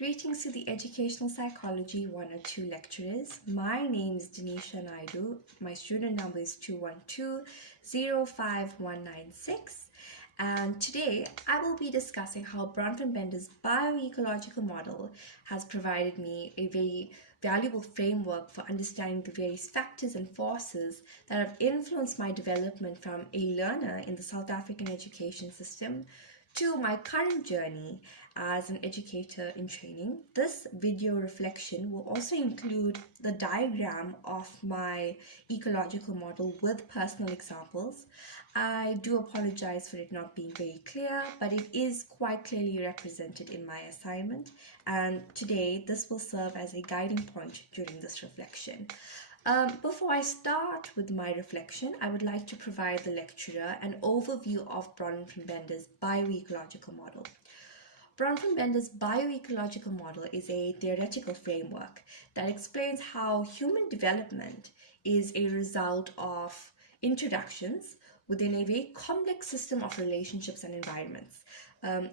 Greetings to the Educational Psychology 102 lecturers. My name is Dinisha Naidoo. My student number is 212-05196. And today I will be discussing how Bronfenbrenner's bioecological model has provided me a very valuable framework for understanding the various factors and forces that have influenced my development from a learner in the South African education system to my current journey as an educator in training. This video reflection will also include the diagram of my ecological model with personal examples. I do apologize for it not being very clear, but it is quite clearly represented in my assignment, and today this will serve as a guiding point during this reflection. Before I start with my reflection, I would like to provide the lecturer an overview of Bronfenbrenner's bioecological model. Bronfenbrenner's bioecological model is a theoretical framework that explains how human development is a result of interactions within a very complex system of relationships and environments.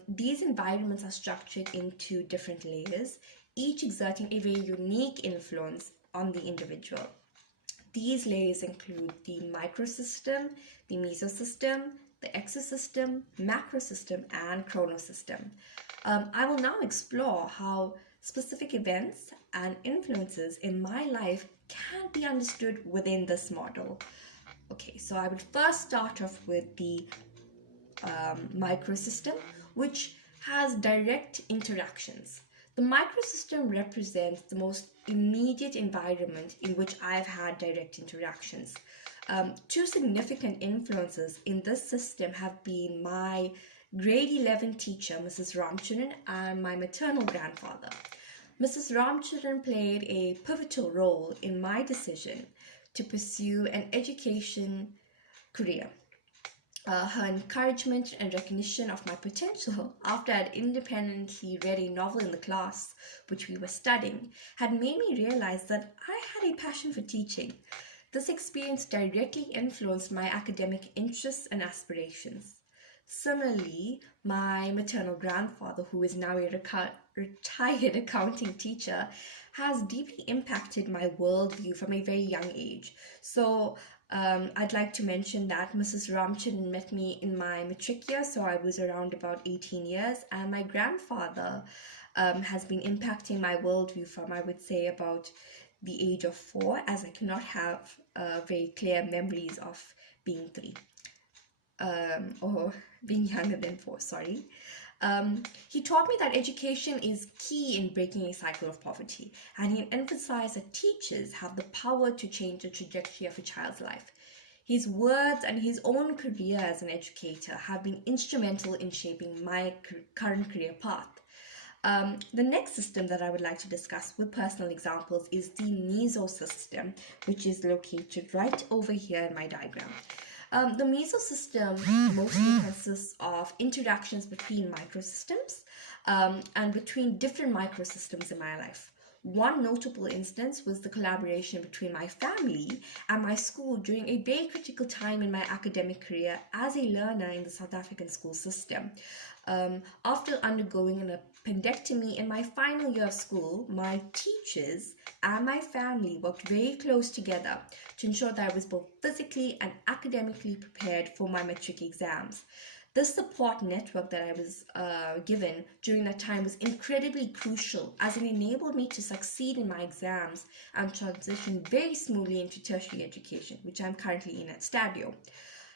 These environments are structured into different layers, each exerting a very unique influence on the individual. These layers include the microsystem, the mesosystem, the exosystem, macrosystem, and chronosystem. I will now explore how specific events and influences in my life can be understood within this model. Okay, so I would first start off with the microsystem, which has direct interactions. The microsystem represents the most immediate environment in which I've had direct interactions. Two significant influences in this system have been my grade 11 teacher, Mrs. Ramcharan, and my maternal grandfather. Mrs. Ramcharan played a pivotal role in my decision to pursue an education career. Her encouragement and recognition of my potential after I had independently read a novel in the class which we were studying had made me realize that I had a passion for teaching. This experience directly influenced my academic interests and aspirations. Similarly, my maternal grandfather, who is now a retired accounting teacher, has deeply impacted my worldview from a very young age. So I'd like to mention that Mrs. Ramcharan met me in my matric year, so I was around about 18 years, and my grandfather has been impacting my worldview from, I would say, about the age of 4, as I cannot have very clear memories of being 3. Or being younger than 4, sorry. He taught me that education is key in breaking a cycle of poverty, and he emphasized that teachers have the power to change the trajectory of a child's life. His words and his own career as an educator have been instrumental in shaping my current career path. The next system that I would like to discuss with personal examples is the mesosystem, which is located right over here in my diagram. The mesosystem mostly consists of interactions between microsystems and between different microsystems in my life. One notable instance was the collaboration between my family and my school during a very critical time in my academic career as a learner in the South African school system. After undergoing an appendectomy in my final year of school, my teachers and my family worked very close together to ensure that I was both physically and academically prepared for my matric exams. This support network that I was given during that time was incredibly crucial, as it enabled me to succeed in my exams and transition very smoothly into tertiary education, which I'm currently in at Stadio.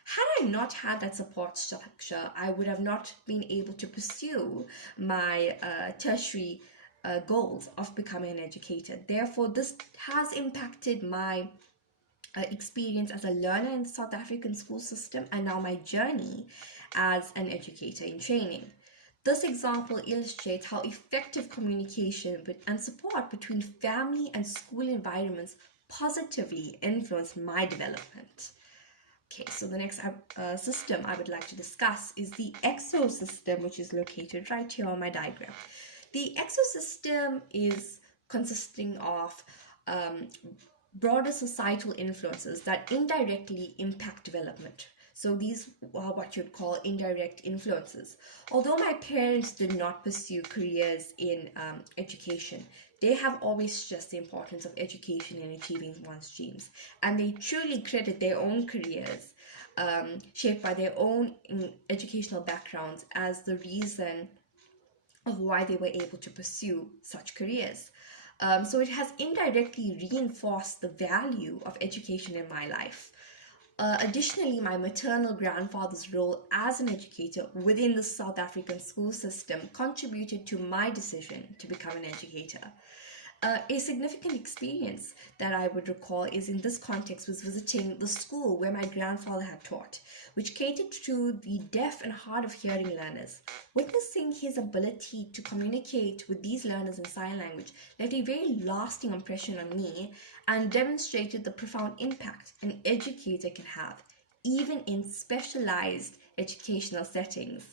Had I not had that support structure, I would have not been able to pursue my tertiary goals of becoming an educator. Therefore, this has impacted my experience as a learner in the South African school system and now my journey as an educator in training. This example illustrates how effective communication and support between family and school environments positively influence my development. Okay, so the next system I would like to discuss is the exosystem, which is located right here on my diagram. The exosystem is consisting of broader societal influences that indirectly impact development. So these are what you'd call indirect influences. Although my parents did not pursue careers in education, they have always stressed the importance of education in achieving one's dreams. And they truly credit their own careers, shaped by their own educational backgrounds, as the reason of why they were able to pursue such careers. So it has indirectly reinforced the value of education in my life. Additionally, my maternal grandfather's role as an educator within the South African school system contributed to my decision to become an educator. A significant experience that I would recall is in this context was visiting the school where my grandfather had taught, which catered to the deaf and hard of hearing learners. Witnessing his ability to communicate with these learners in sign language left a very lasting impression on me and demonstrated the profound impact an educator can have, even in specialized educational settings.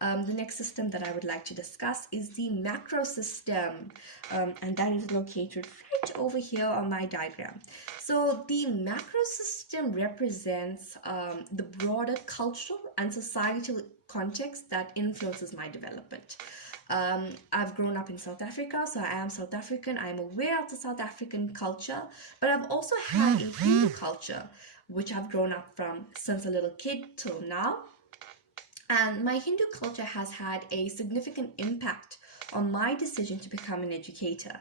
The next system that I would like to discuss is the macro system, and that is located right over here on my diagram. So the macro system represents the broader cultural and societal context that influences my development. I've grown up in South Africa, so I am South African. I'm aware of the South African culture, but I've also had a Hindu culture, which I've grown up from since a little kid till now. And my Hindu culture has had a significant impact on my decision to become an educator.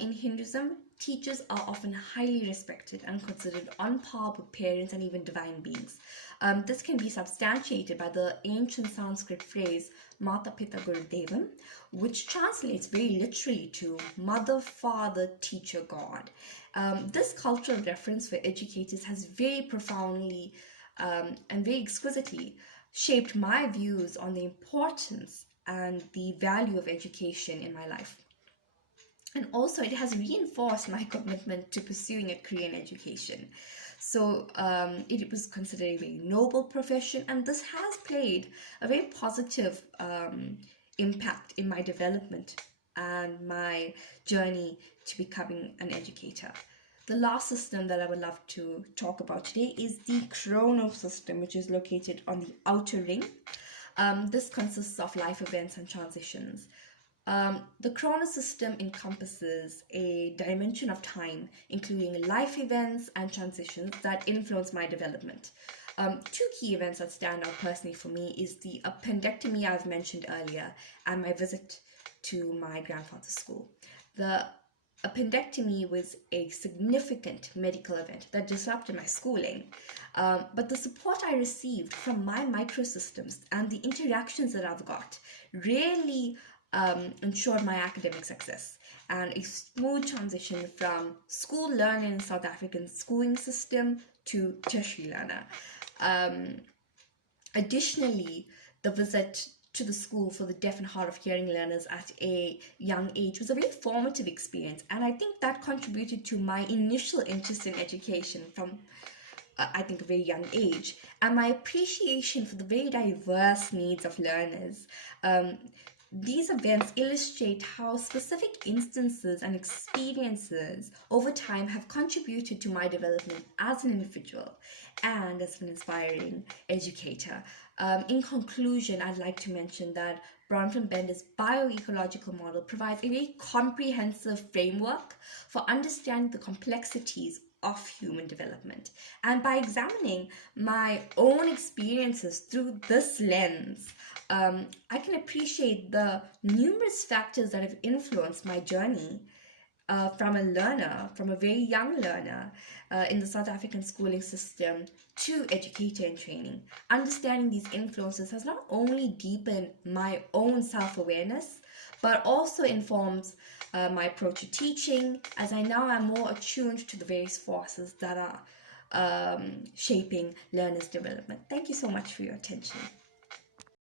In Hinduism, teachers are often highly respected and considered on par with parents and even divine beings. This can be substantiated by the ancient Sanskrit phrase Mata Pita Guru Devam, which translates very literally to mother, father, teacher, God. This cultural reference for educators has very profoundly and very exquisitely shaped my views on the importance and the value of education in my life. And also, it has reinforced my commitment to pursuing a career in education. So it was considered a very noble profession, and this has played a very positive impact in my development and my journey to becoming an educator. The last system that I would love to talk about today is the chrono system, which is located on the outer ring. This consists of life events and transitions. The chrono system encompasses a dimension of time, including life events and transitions that influence my development. Two key events that stand out personally for me is the appendectomy I've mentioned earlier and my visit to my grandfather's school. The appendectomy was a significant medical event that disrupted my schooling, but the support I received from my microsystems and the interactions that I've got really ensured my academic success and a smooth transition from school learner in South African schooling system to tertiary learner. Additionally, the visit to the school for the deaf and hard of hearing learners at a young age was a very formative experience, and I think that contributed to my initial interest in education from I think a very young age, and my appreciation for the very diverse needs of learners. These events illustrate how specific instances and experiences over time have contributed to my development as an individual and as an inspiring educator. In conclusion, I'd like to mention that Bronfenbrenner's bioecological model provides a very comprehensive framework for understanding the complexities of human development. And by examining my own experiences through this lens, I can appreciate the numerous factors that have influenced my journey from a learner, from a very young learner in the South African schooling system to educator in training. Understanding these influences has not only deepened my own self-awareness, but also informs my approach to teaching, as I now am more attuned to the various forces that are shaping learners' development. Thank you so much for your attention.